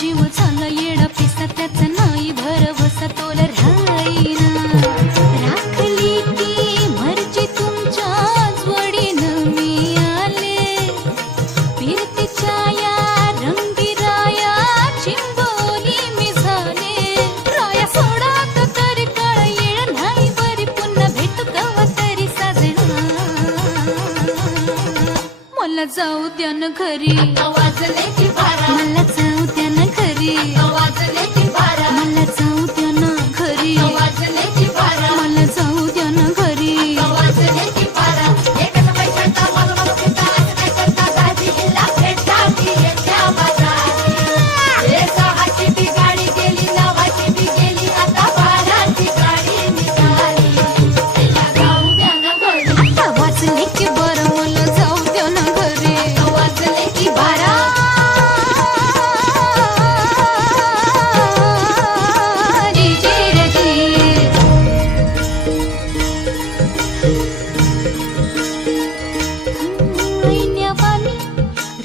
जीव झाला येडा पिसा त्याचा नाही भरवसा तोल राहीना राखली ती मर्जी तुमच्याच वडीनं मी आले फिरतीच्या या रंगी राया चिंबोली मी झाले राया सोडात तरी काळ येळ नाही बरी पुन्हा भेटू कवा तरी साजना मला जाऊ द्या न घरी वाजले की बारा मला जाऊ द्या न घरी वाजले की बारा मला जाऊ द्या न घरी वाजले की बारा मला जाऊ द्या न घरी वाजले की बारा एकच पैशाचा मला भेटा काय करता दादी हिला भेटा की येत्या बाजारी हे सहाची ती गाडी गेली नवाची ती गेली आता बाराची गाडी निघाली तिला जाऊ द्या ना घरी वाचले की बरं मला जाऊ द्या न घरी वाजले की बारा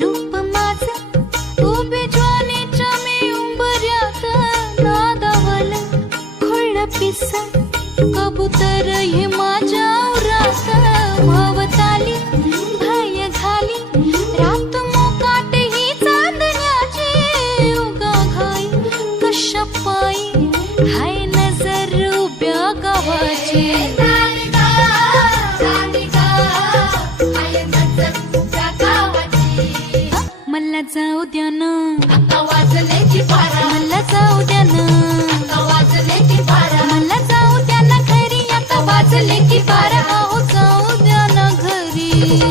रूप माझं उभे ज्वानीच्या मी उंबऱ्यात नादावल खुळ्ळ पिसा कबूतर हे माझ्या उरात भवताली भय घाली रात मोकाट ही चांदण्याची उगा घाई कशा पायी हाय नजर उभ्या गावाची मला जाऊ द्या न वाजले की बारा मला जाऊ द्या न वाजले की बारा मला जाऊ द्या न घरी आता वाजले की बारा अहो जाऊ द्या न घरी